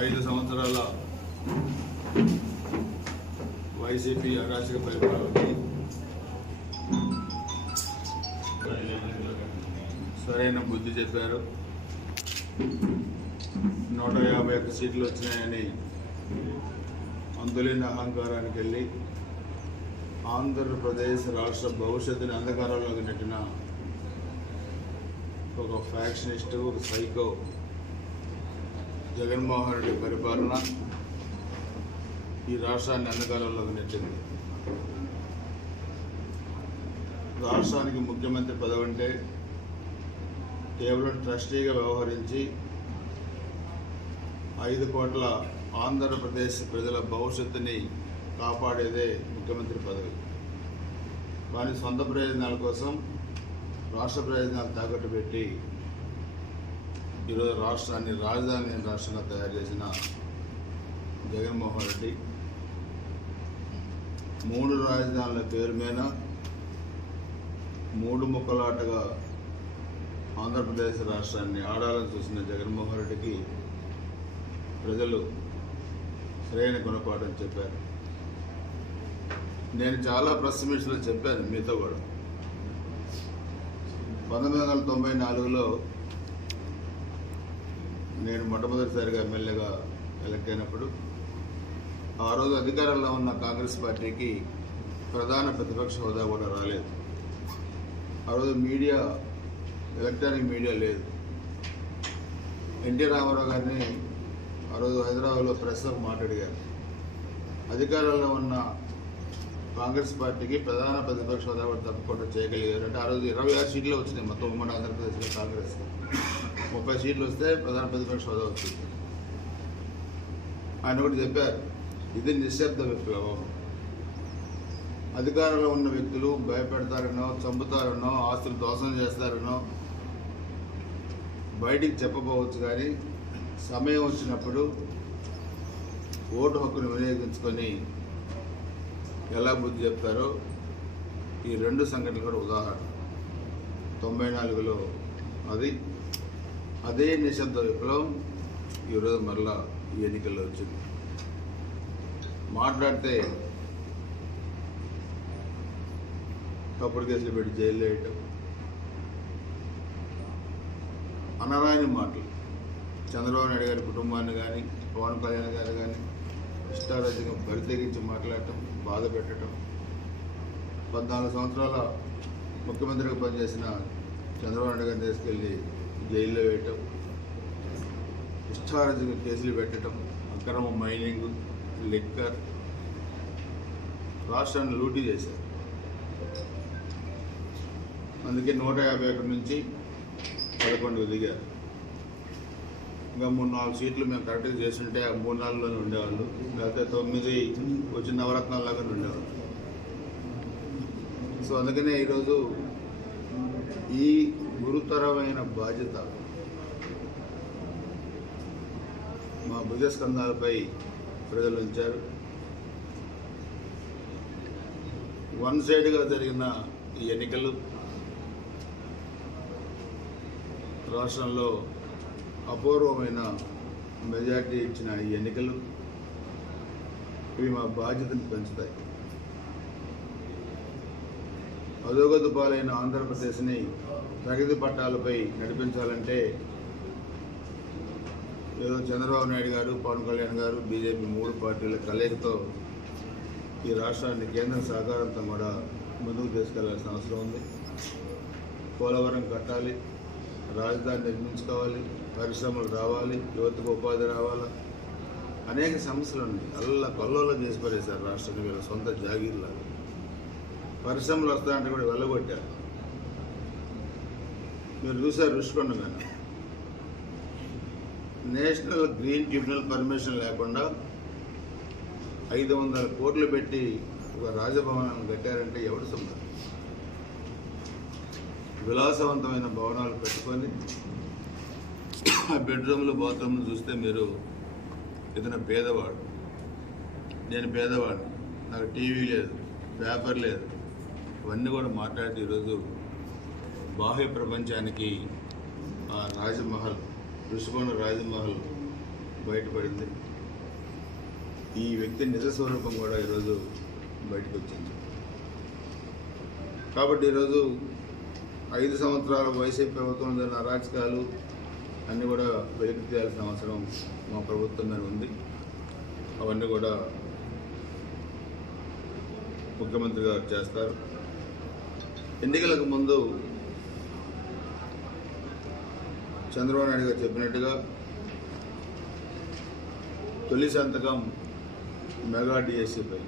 ఐదు సంవత్సరాల వైసీపీ అరాచక పరిపాలనకి సరైన బుద్ధి చెప్పారు. నూట యాభై ఒక్క సీట్లు వచ్చినాయని అందులేని అహంకారానికి వెళ్ళి ఆంధ్రప్రదేశ్ రాష్ట్ర భవిష్యత్తుని అంధకారంలోకి నెట్టిన ఒక ఫ్యాక్షనిస్ట్ ఒక సైకో జగన్మోహన్ రెడ్డి పరిపాలన ఈ రాష్ట్రాన్ని అన్నకాలంలోకి నెట్టింది రాష్ట్రానికి ముఖ్యమంత్రి పదవి అంటే కేవలం ట్రస్టీగా వ్యవహరించి ఐదు కోట్ల ఆంధ్రప్రదేశ్ ప్రజల భవిష్యత్తుని కాపాడేదే ముఖ్యమంత్రి పదవి. కానీ సొంత ప్రయోజనాల కోసం రాష్ట్ర ప్రయోజనాలు తాకట్టు పెట్టి ఈరోజు రాష్ట్రాన్ని రాజధాని రాష్ట్రంగా తయారు చేసిన జగన్మోహన్ రెడ్డి. మూడు రాజధానుల పేరు మీద మూడు ముక్కలాటగా ఆంధ్రప్రదేశ్ రాష్ట్రాన్ని ఆడాలని చూసిన జగన్మోహన్ రెడ్డికి ప్రజలు సరైన గుణపాఠం చెప్పారు. నేను చాలా ప్రెస్ మీట్స్లో చెప్పాను మీతో కూడా. పంతొమ్మిది వందల తొంభై నాలుగులో నేను మొట్టమొదటిసారిగా ఎమ్మెల్యేగా ఎలక్ట్ అయినప్పుడు ఆ రోజు అధికారంలో ఉన్న కాంగ్రెస్ పార్టీకి ప్రధాన ప్రతిపక్ష హోదా కూడా రాలేదు. ఆ రోజు మీడియా ఎలక్ట్రానిక్ మీడియా లేదు. ఎన్టీ రామారావు గారిని ఆ రోజు హైదరాబాద్లో ప్రెస్ మాట్లాడిగారు అధికారంలో ఉన్న కాంగ్రెస్ పార్టీకి ప్రధాన ప్రతిపక్ష హోదా కూడా తప్పకుండా చేయగలిగారు. అంటే ఆ రోజు ఇరవై ఆరు సీట్లు వచ్చినాయి మొత్తం ఉమ్మడి ఆంధ్రప్రదేశ్లో కాంగ్రెస్ ముప్పై సీట్లు వస్తే ప్రధాన ప్రతిపక్ష హోదా వచ్చింది. ఆయన ఒకటి చెప్పారు ఇది నిశ్శబ్ద విప్లవం. అధికారంలో ఉన్న వ్యక్తులు భయపెడతారనో చంపుతారనో ఆస్తులు దోషం చేస్తారనో బయటికి చెప్పబోవచ్చు కానీ సమయం వచ్చినప్పుడు ఓటు హక్కును వినియోగించుకొని ఎలా బుద్ధి చెప్తారో ఈ రెండు సంఘటనలు కూడా ఉదాహరణ. తొంభై నాలుగులో అది అదే నిశ్శబ్ద విప్లవం ఈరోజు మరలా ఈ ఎన్నికల్లో వచ్చింది. మాట్లాడితే తప్పుడు కేసులు పెట్టి జైల్లో వేయటం. అనరాని మాటలు. చంద్రబాబు నాయుడు గారి కుటుంబాన్ని కానీ పవన్ కళ్యాణ్ గారు కానీ ఇష్టారాజ్యంగా బరితెగించి మాట్లాడటం. బాధ పెట్టడం. పద్నాలుగు సంవత్సరాల ముఖ్యమంత్రిగా పనిచేసిన చంద్రబాబు నాయుడు గారిని తీసుకెళ్ళి జైల్లో వేయటం ఇష్టారాజ్యంగా కేసులు పెట్టడం అక్రమ మైనింగ్ లిక్కర్ రాష్ట్రాన్ని లూటీ చేశారు. అందుకే నూట యాభై ఒకటి నుంచి పదకొండుకు దిగారు. ఇంకా మూడు నాలుగు సీట్లు మేము కరెక్ట్గా చేస్తుంటే ఆ మూడు నాలుగులోనే ఉండేవాళ్ళు. లేకపోతే తొమ్మిది వచ్చి నవరత్నాల్లాగా ఉండేవాళ్ళు. సో అందుకనే ఈరోజు ఈ గురుతరమైన బాధ్యత మా భుజస్కంధాలపై ప్రజలు ఉంచారు. వన్ సైడ్గా జరిగిన ఈ ఎన్నికలు రాష్ట్రంలో అపూర్వమైన మెజార్టీ ఇచ్చిన ఈ ఎన్నికలు ఇవి మా బాధ్యతను పెంచుతాయి. అధోగతి పాలైన ఆంధ్రప్రదేశ్ని ప్రగతి పట్టాలపై నడిపించాలంటే ఏదో చంద్రబాబు నాయుడు గారు పవన్ కళ్యాణ్ గారు బీజేపీ మూడు పార్టీల కలయికతో ఈ రాష్ట్రాన్ని కేంద్ర సహకారంతో కూడా ముందుకు తీసుకెళ్ళాల్సిన అవసరం ఉంది. పోలవరం కట్టాలి రాజధాని నిర్మించుకోవాలి పరిశ్రమలు రావాలి యువతకు ఉపాధి రావాలా? అనేక సమస్యలు ఉన్నాయి. అల్లా కొల్లలో చేసి పడేశారు రాష్ట్రాన్ని వీళ్ళ సొంత జాగీర్లాగా. పరిశ్రమలు వస్తాయంటే కూడా వెళ్ళగొట్టారు. మీరు చూసారు రుషికొండ మీద నేషనల్ గ్రీన్ ట్రిబ్యునల్ పర్మిషన్ లేకుండా ఐదు వందల కోట్లు పెట్టి ఒక రాజభవనాన్ని కట్టారంటే ఎవడు సొంతం? విలాసవంతమైన భవనాలు పెట్టుకొని ఆ బెడ్రూమ్లో బాత్రూమ్లు చూస్తే మీరు ఇతను పేదవాడు. నేను పేదవాడు నాకు టీవీ లేదు పేపర్ లేదు. ఇవన్నీ కూడా మాట్లాడితే ఈరోజు బాహ్య ప్రపంచానికి ఆ రాజమహల్ ఋషికోణ రాజమహల్ బయటపడింది. ఈ వ్యక్తి నిజ స్వరూపం కూడా ఈరోజు బయటకు వచ్చింది కాబట్టి ఈరోజు ఐదు సంవత్సరాల వైసీపీ ప్రభుత్వం జరిగిన అరాచకాలు అన్నీ కూడా వెలికి తీయాల్సిన అవసరం మా ప్రభుత్వం మీద ఉంది. అవన్నీ కూడా ముఖ్యమంత్రి గారు చేస్తారు. ఎన్నికలకు ముందు చంద్రబాబు నాయుడు గారు చెప్పినట్టుగా తొలి సంతకం మెగా డిఎస్సిపై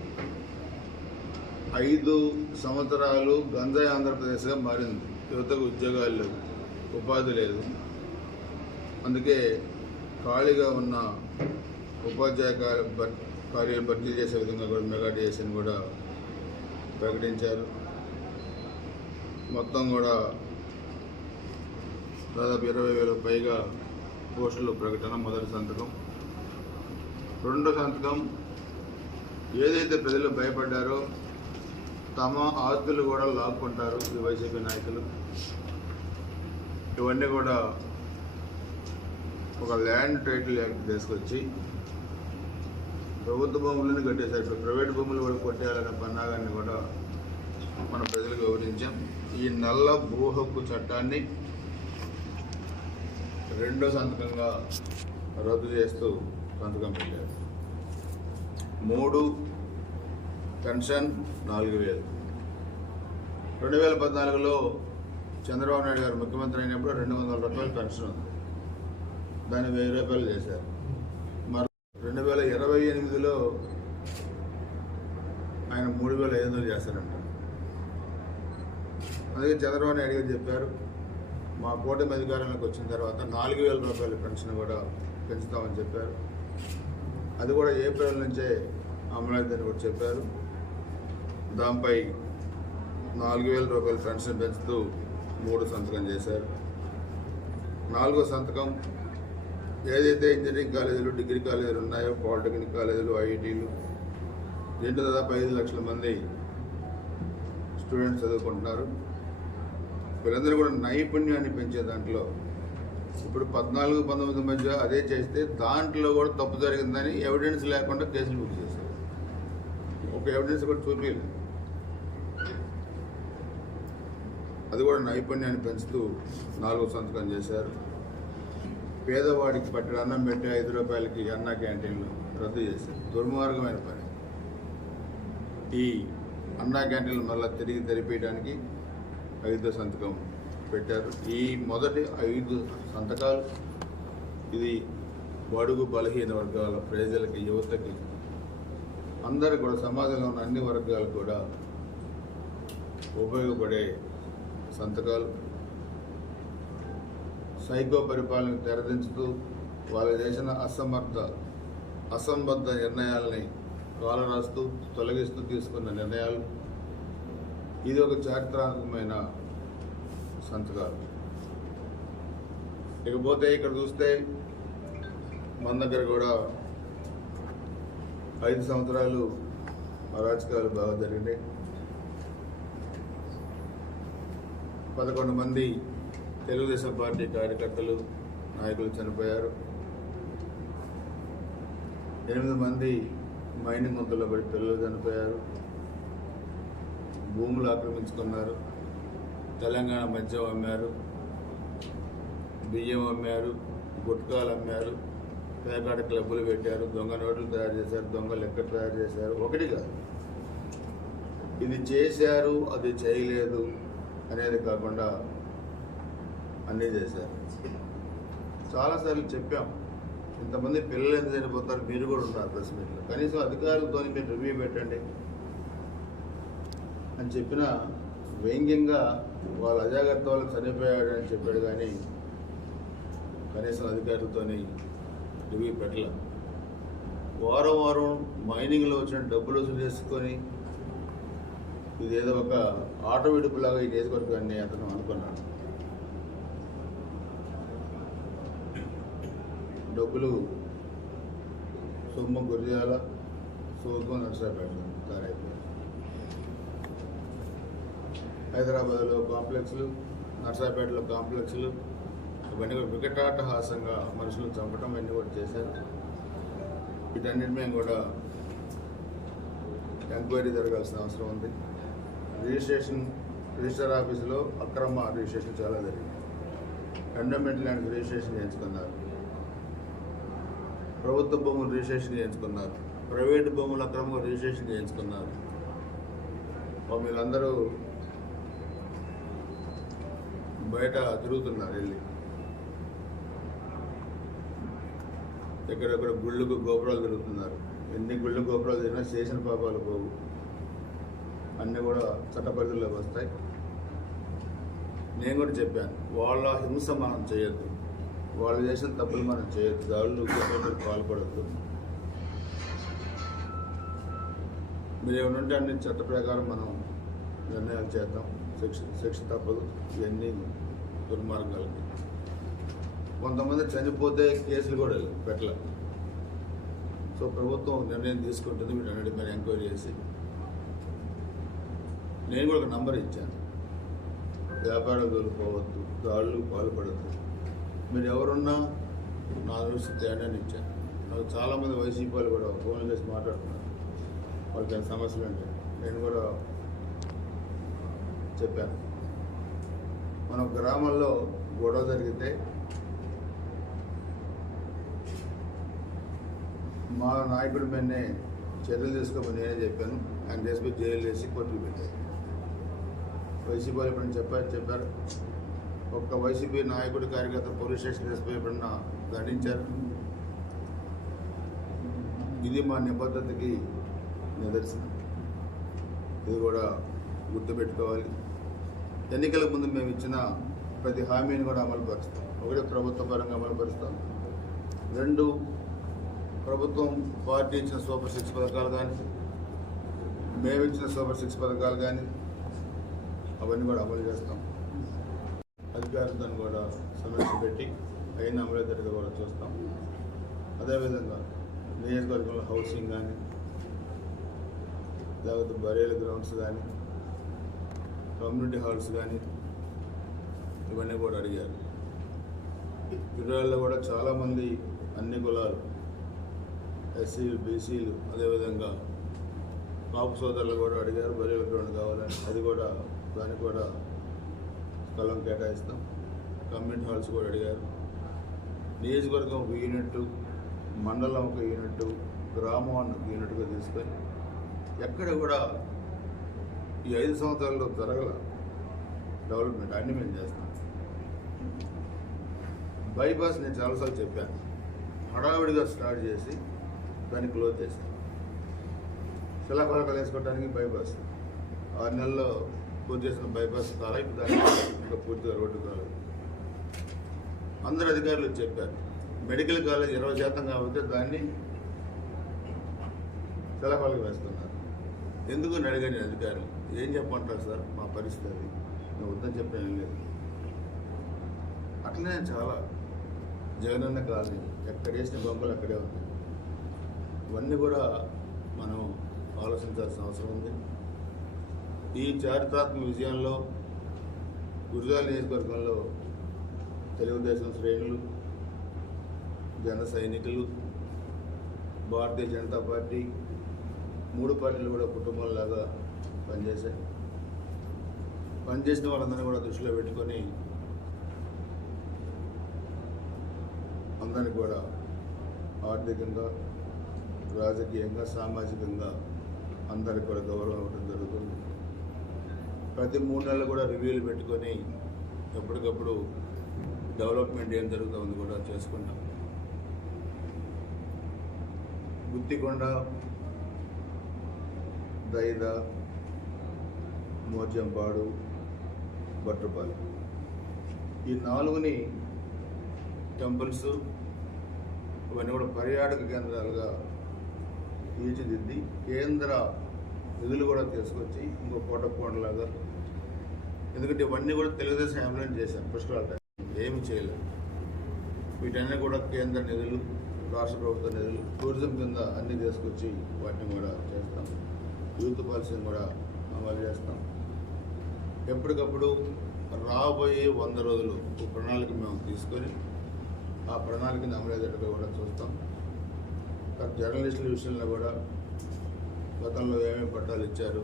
ఐదు సంవత్సరాలు గంజాయి ఆంధ్రప్రదేశ్గా మారింది. యువతకు ఉద్యోగాలు లేవు ఉపాధి లేదు. అందుకే ఖాళీగా ఉన్న ఉపాధ్యాయ కార్య కార్యాలు భర్తీ చేసే విధంగా కూడా మెగా డిఎస్ఎన్ కూడా ప్రకటించారు. మొత్తం కూడా దాదాపు ఇరవై వేలకు పైగా పోస్టులు ప్రకటన మొదటి సంతకం. రెండో సంతకం ఏదైతే ప్రజలు భయపడ్డారో తమ ఆస్తులు కూడా లాక్కుంటారు ఈ వైసీపీ నాయకులు. ఇవన్నీ కూడా ఒక ల్యాండ్ టైటిల్ యాక్ట్ తీసుకొచ్చి ప్రభుత్వ భూములను కట్టేశారు. ఇప్పుడు ప్రైవేట్ భూములు కూడా కొట్టేయాలనే పన్నాగాన్ని కూడా మన ప్రజలకు వివరించాం ఈ నల్ల భూ హక్కు చట్టాన్ని రెండో సంతకంగా రద్దు చేస్తూ సంతకం పెట్టారు. మూడు పెన్షన్ నాలుగు వేలు. రెండు వేల పద్నాలుగులో చంద్రబాబు నాయుడు గారు ముఖ్యమంత్రి అయినప్పుడు రెండు వందల రూపాయలు పెన్షన్ ఉంది. దాన్ని వెయ్యి రూపాయలు చేశారు. మరి రెండు వేల ఇరవై ఎనిమిదిలో ఆయన మూడు వేల ఐదు వందలు చేస్తారంట. అందుకే చంద్రబాబు నాయుడు గారు చెప్పారు మా కూటమి అధికారంలోకి వచ్చిన తర్వాత నాలుగు వేల రూపాయల పెన్షన్ కూడా పెంచుతామని చెప్పారు. అది కూడా ఏప్రిల్ నుంచే అమలైందని కూడా చెప్పారు. దానిపై నాలుగు వేల రూపాయల పెన్షన్ పెంచుతూ మూడు సంతకం చేశారు. నాలుగో సంతకం ఏదైతే ఇంజనీరింగ్ కాలేజీలు డిగ్రీ కాలేజీలు ఉన్నాయో పాలిటెక్నిక్ కాలేజీలు ఐఐటీలు దీంట్లో దాదాపు ఐదు లక్షల మంది స్టూడెంట్స్ చదువుకుంటున్నారు. వీళ్ళందరూ కూడా నైపుణ్యాన్ని పెంచే దాంట్లో ఇప్పుడు పద్నాలుగు పంతొమ్మిది మధ్య అదే చేస్తే దాంట్లో కూడా తప్పు జరిగిందని ఎవిడెన్స్ లేకుండా కేసులు బుక్ చేశారు. ఒక ఎవిడెన్స్ కూడా చూపించలేదు. అది కూడా నైపుణ్యాన్ని పెంచుతూ నాలుగో సంతకం చేశారు. పేదవాడికి పట్టిన అన్నం పెట్టి ఐదు రూపాయలకి అన్న క్యాంటీన్లు రద్దు చేశారు. దుర్మార్గమైన పని. ఈ అన్నా క్యాంటీన్లు మళ్ళీ తిరిగి తెరిపేయడానికి ఐదో సంతకం పెట్టారు. ఈ మొదటి ఐదు సంతకాలు ఇది బడుగు బలహీన వర్గాల ప్రజలకి యువతకి అందరు కూడా సమాజంలో ఉన్న అన్ని వర్గాలు కూడా ఉపయోగపడే సంతకాలు. సైకో పరిపాలన తెరదించుతూ వాళ్ళు చేసిన అసమర్థ అసంబద్ధ నిర్ణయాల్ని కాలరాస్తూ తొలగిస్తూ తీసుకున్న నిర్ణయాలు. ఇది ఒక చారిత్రాత్మకమైన సంతకాలు. ఇకపోతే ఇక్కడ చూస్తే మన దగ్గర కూడా ఐదు సంవత్సరాలు అరాచకాలు బాగా జరిగినాయి. పదకొండు మంది తెలుగుదేశం పార్టీ కార్యకర్తలు నాయకులు చనిపోయారు. ఎనిమిది మంది మైనింగ్ ముద్దలో పడి పిల్లలు చనిపోయారు. భూములు ఆక్రమించుకున్నారు. తెలంగాణ మద్యం అమ్మారు. బియ్యం అమ్మారు. గుట్కాలు అమ్మారు. పేకాట క్లబ్బులు పెట్టారు. దొంగ నోట్లు తయారు చేశారు. దొంగ లెక్క తయారు చేశారు. ఒకటి కాదు. ఇది చేశారు అది చేయలేదు అనేది కాకుండా అన్నీ చేశారు. చాలాసార్లు చెప్పాం. ఇంతమంది పిల్లలు ఎంత చనిపోతారు మీరు కూడా ఉన్నారు ప్రెస్ మీట్లో. కనీసం అధికారులతో మీరు రివ్యూ పెట్టండి అని చెప్పిన వ్యంగ్యంగా వాళ్ళ అజాగ్రత్త వాళ్ళు చనిపోయాడు అని చెప్పాడు కానీ కనీసం అధికారులతోని రివ్యూ పెట్టలే. వారం వారం మైనింగ్లో వచ్చిన డబ్బులు వసూలు చేసుకొని ఇదేదో ఒక ఆటో విడుపులాగా ఈ నియోజకవర్గాన్ని అతను అనుకున్నాడు. డబ్బులు సొమ్ము గురిజాల సోకు నర్సాపేట తయారైపోయాయి హైదరాబాద్లో కాంప్లెక్స్లు నర్సాపేటలో కాంప్లెక్స్లు ఇవన్నీ కూడా వికటాటహాసంగా మనుషులు చంపడం ఇవన్నీ కూడా చేశారు. వీటన్నిటి మేము కూడా ఎంక్వైరీ జరగాల్సిన అవసరం ఉంది. రిజిస్ట్రేషన్ రిజిస్టర్ ఆఫీసులో అక్రమ రిజిస్ట్రేషన్ చాలా జరిగింది. ఎండోమెంట్ ల్యాండ్ రిజిస్ట్రేషన్ చేయించుకున్నారు. ప్రభుత్వ భూములు రిజిస్ట్రేషన్ చేయించుకున్నారు. ప్రైవేట్ భూములు అక్రమంగా రిజిస్ట్రేషన్ చేయించుకున్నారు. వీళ్ళందరూ బయట తిరుగుతున్నారు వెళ్ళి. ఎక్కడెక్కడ గుళ్ళకు గోపురాలు తిరుగుతున్నారు. ఎన్ని గుళ్ళు గోపురాలు తిరిగినా చేసిన పాపాలు పోవు. అన్నీ కూడా చట్టపరిధిలోకి వస్తాయి. నేను కూడా చెప్పాను వాళ్ళ హింస మనం చేయొద్దు. వాళ్ళు చేసిన తప్పులు మనం చేయొద్దు. దాడులు కుట్రలకు పాల్పడద్దు. మీరు ఏమనుంటే అన్ని చట్ట ప్రకారం మనం నిర్ణయాలు చేద్దాం. శిక్ష శిక్ష తప్పదు. ఇవన్నీ దుర్మార్గాలకి. కొంతమంది చనిపోతే కేసులు కూడా పెట్టలే. సో ప్రభుత్వం నిర్ణయం తీసుకుంటుంది. మీరు అన్నిటి మీద ఎంక్వైరీ చేసి. నేను కూడా ఒక నంబర్ ఇచ్చాను. వ్యాపారాలు పోవద్దు. దాడులు పాల్పడద్దు. మీరు ఎవరున్నా నా దృష్టి తేడాన్ని ఇచ్చారు. నాకు చాలామంది వైసీపీ వాళ్ళు కూడా ఫోన్ చేసి మాట్లాడుతున్నారు. వాళ్ళకి ఏమైనా సమస్యలు అంటే నేను కూడా చెప్పాను. మన గ్రామంలో గొడవ జరిగితే మా నాయకుడి మీదనే చర్యలు తీసుకోమని నేనే చెప్పాను. ఆయన చేసి జైలు వేసి కోర్టుకు పెట్టారు. వైసీపీ వాళ్ళు ఎప్పుడైనా చెప్పారు? చెప్పారు. ఒక్క వైసీపీ నాయకుడి కార్యకర్త పోలీస్ స్టేషన్ ఎస్పీ ఎప్పుడన్నా దండించారు. ఇది మా నిబద్ధతకి నిదర్శనం. ఇది కూడా గుర్తుపెట్టుకోవాలి. ఎన్నికల ముందు మేము ఇచ్చిన ప్రతి హామీని కూడా అమలు పరుస్తాం. ఒకటి ప్రభుత్వ పరంగా అమలు పరుస్తాం. రెండు ప్రభుత్వం పార్టీ ఇచ్చిన సూపర్ సిక్స్ పథకాలు కానీ మేము ఇచ్చిన సూపర్ సిక్స్ పథకాలు కానీ అవన్నీ కూడా అమలు చేస్తాం. అధికారులతో కూడా సమీక్ష పెట్టి అయిన అమలేతడిగా కూడా చూస్తాం. అదేవిధంగా నియోజకవర్గంలో హౌసింగ్ కానీ లేకపోతే బరేల గ్రౌండ్స్ కానీ కమ్యూనిటీ హాల్స్ కానీ ఇవన్నీ కూడా అడిగారు. వివరాల్లో కూడా చాలామంది అన్ని కులాలు ఎస్సీలు బీసీలు అదేవిధంగా కాపు సోదరులు కూడా అడిగారు బరేల గ్రౌండ్ కావాలని. అది కూడా దానికి కూడా స్థలం కేటాయిస్తాం. కమ్యూనిటీ హాల్స్ కూడా అడిగారు. నియోజకవర్గం ఒక యూనిట్ మండలం ఒక యూనిట్ గ్రామం ఒక యూనిట్గా తీసుకొని ఎక్కడ కూడా ఈ ఐదు సంవత్సరాల్లో జరగల డెవలప్మెంట్ అన్ని మేము చేస్తాం. బైపాస్ నేను చాలాసార్లు చెప్పాను. హడావిడిగా స్టార్ట్ చేసి దాన్ని క్లోజ్ చేశాను శిలాఫలకాలు వేసుకోవడానికి బైపాస్. ఆరు నెలల్లో పూర్తి చేసిన బైపాస్ ద్వారా ఇప్పుడు దాన్ని ఇంకా పూర్తిగా రోడ్డు కాలేదు. అందరు అధికారులు చెప్పారు. మెడికల్ కాలేజ్ ఇరవై శాతం కాబట్టి దాన్ని సెలవులకు వేస్తున్నారు. ఎందుకు అని అడిగాను అధికారులు. ఏం చెప్పమంటారు సార్? మా పరిస్థితి అది. నేను వద్దని చెప్పాను లేదు. అట్లనే చాలా. జగనన్న కాలనీ ఎక్కడ వేసిన బొమ్మలు అక్కడే ఉన్నాయి. ఇవన్నీ కూడా మనం ఆలోచించాల్సిన అవసరం ఉంది. ఈ చారిత్రాత్మక విజయంలో గురుజాల నియోజకవర్గంలో తెలుగుదేశం శ్రేణులు జన సైనికులు భారతీయ జనతా పార్టీ మూడు పార్టీలు కూడా కుటుంబంలాగా పనిచేశాయి. పనిచేసిన వాళ్ళందరినీ కూడా దృష్టిలో పెట్టుకొని అందరినీ కూడా ఆర్థికంగా రాజకీయంగా సామాజికంగా అందరికి కూడా గౌరవం ఇవ్వడం జరుగుతుంది. ప్రతి మూడు నెలలు కూడా రివ్యూలు పెట్టుకొని ఎప్పటికప్పుడు డెవలప్మెంట్ ఏం జరుగుతుంది కూడా చేసుకుంటాం. గుత్తికొండ దైద మోజంపాడు బట్రపాలి ఈ నాలుగుని టెంపుల్స్ ఇవన్నీ కూడా పర్యాటక కేంద్రాలుగా తీర్చిదిద్ది కేంద్ర నిధులు కూడా తీసుకొచ్చి ఇంకో కోట కోటకోండలాగా ఎందుకంటే ఇవన్నీ కూడా తెలుగుదేశం అంబులెన్స్ చేశారు ఫస్ట్ టైం ఏమి చేయలేదు. వీటన్నీ కూడా కేంద్ర నిధులు రాష్ట్ర ప్రభుత్వ నిధులు టూరిజం కింద అన్నీ తీసుకొచ్చి వాటిని కూడా చేస్తాం. యూత్ పాలసీని కూడా అమలు చేస్తాం. ఎప్పటికప్పుడు రాబోయే వంద రోజులు ఒక ప్రణాళిక మేము తీసుకొని ఆ ప్రణాళికని అమలయ్యేటట్టుగా కూడా చూస్తాం. జర్నలిస్టుల విషయంలో కూడా గతంలో ఏమేమి పట్టాలు ఇచ్చారు?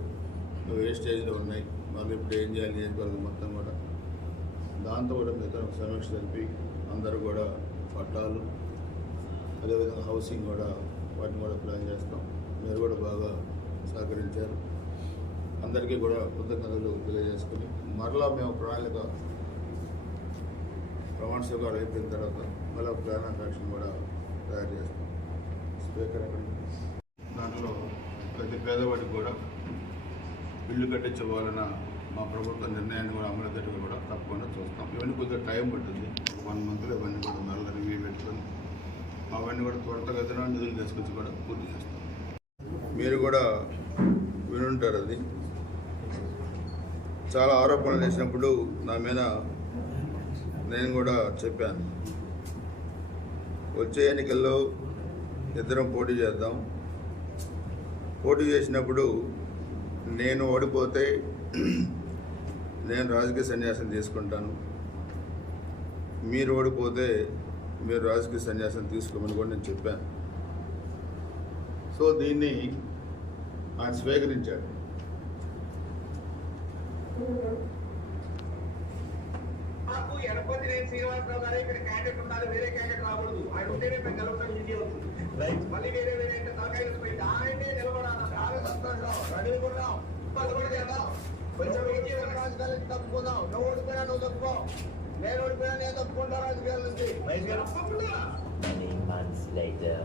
నువ్వు ఏ స్టేజ్లో ఉన్నాయి? మళ్ళీ ఇప్పుడు ఏం చేయాలి? నియోజకవర్గం మొత్తం కూడా. దాంతో కూడా మిగతా సమీక్ష జరిపి అందరూ కూడా పట్టాలు అదేవిధంగా హౌసింగ్ కూడా వాటిని కూడా ప్లాన్ చేస్తాం. మీరు కూడా బాగా సహకరించారు. అందరికీ కూడా కృతజ్ఞతలు తెలియజేసుకుని మరలా మేము ప్రణాళిక ప్రమాణ స్వీకారం అయిపోయిన తర్వాత మళ్ళీ ప్లాన్ ఆఫ్ యాక్షన్ కూడా తయారు చేస్తాం. స్పీకర్ ఎక్కడ? పేదవాడికి కూడా ఇల్లు కట్టించవాలన్న మా ప్రభుత్వ నిర్ణయాన్ని కూడా అమలు కూడా తప్పకుండా చూస్తాం. ఇవన్నీ కొద్దిగా టైం పడుతుంది ఒక వన్ మంత్లో ఇవన్నీ కూడా మళ్ళీ రివ్యూ పెట్టుకొని అవన్నీ కూడా త్వరతగతిన నిధులు తీసుకొచ్చి కూడా పూర్తి చేస్తాం. మీరు కూడా వినుంటారు అది. చాలా ఆరోపణలు చేసినప్పుడు నా మీద నేను కూడా చెప్పాను. వచ్చే ఎన్నికల్లో ఇద్దరం పోటీ చేద్దాం. పోటీ చేసినప్పుడు నేను ఓడిపోతే నేను రాజకీయ సన్యాసం తీసుకుంటాను. మీరు ఓడిపోతే మీరు రాజకీయ సన్యాసం తీసుకోమని కూడా నేను చెప్పాను. సో దీన్ని ఆయన స్వీకరించాడు. మాకు ఎడపతి నేను శ్రీనివాసరావు గారు ఇక్కడ క్యాండిడేట్ ఉండాలి వేరే క్యాండిడేట్ రాకూడదు. ఆయన ఉంటేనే మేము గెలవడం ఈజీ అవుతుంది మళ్ళీ వేరే వేరే అంటే తలకాయ పోయింది ఆయనే నిలబడాలి. చాలా సంతోషం రెడీ కూడా పది కూడా చేద్దాం కొంచెం ఈజీ రాజకీయాల తప్పుకుందాం. నువ్వు ఓడిపోయినా నువ్వు తప్పుకో. నేను ఓడిపోయినా నేను తప్పుకుంటా రాజకీయాల నుంచి. తప్పకుండా. Many months later.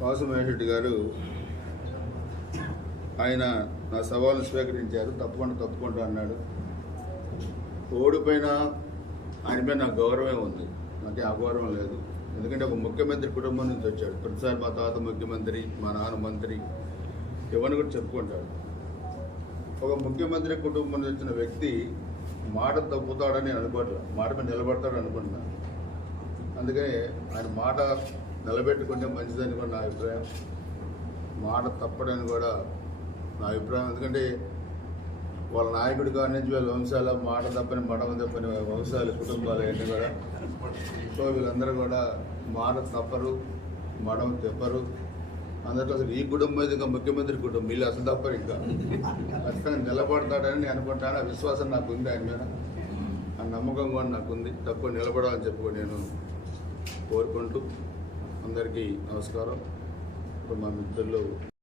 కాసు మహేష్ గారు ఆయన నా సవాల్ని స్వీకరించారు. తప్పకుండా తప్పుకుంటా అన్నాడు. ఓడిపోయినా ఆయన మీద నాకు గౌరవమే ఉంది. నాకు అగౌరవం లేదు. ఎందుకంటే ఒక ముఖ్యమంత్రి కుటుంబం నుంచి వచ్చాడు. ప్రతిసారి మా తాత ముఖ్యమంత్రి మా నాన్న మంత్రి ఇవన్నీ కూడా చెప్పుకుంటాడు. ఒక ముఖ్యమంత్రి కుటుంబం నుంచి వచ్చిన వ్యక్తి మాట తప్పుతాడని నేను అనుకోవట్లేదు మాట మీద నిలబడతాడు అనుకుంటున్నాను అందుకని ఆయన మాట నిలబెట్టుకుంటే మంచిదని కూడా నా అభిప్రాయం. మాట తప్పడని కూడా నా అభిప్రాయం. ఎందుకంటే వాళ్ళ నాయకుడి కాడి నుంచి వీళ్ళ వంశాల మాట తప్పని మడమ తప్పని వంశాలు కుటుంబాలు అన్నీ కూడా. సో వీళ్ళందరూ కూడా మాట తప్పరు మడమ తెప్పరు. అందరిలో అసలు ఈ కుటుంబం ఇంకా ముఖ్యమంత్రి కుటుంబం వీళ్ళు అసలు తప్పరు ఇంకా. ఖచ్చితంగా నిలబడతాడని నేను అనుకుంటాను. ఆ విశ్వాసం నాకు ఉంది ఆయన మీద. ఆ నమ్మకం కూడా నాకు ఉంది. తక్కువ నిలబడాలని చెప్పి నేను కోరుకుంటూ అందరికీ నమస్కారం. ఇప్పుడు మా మిత్రులు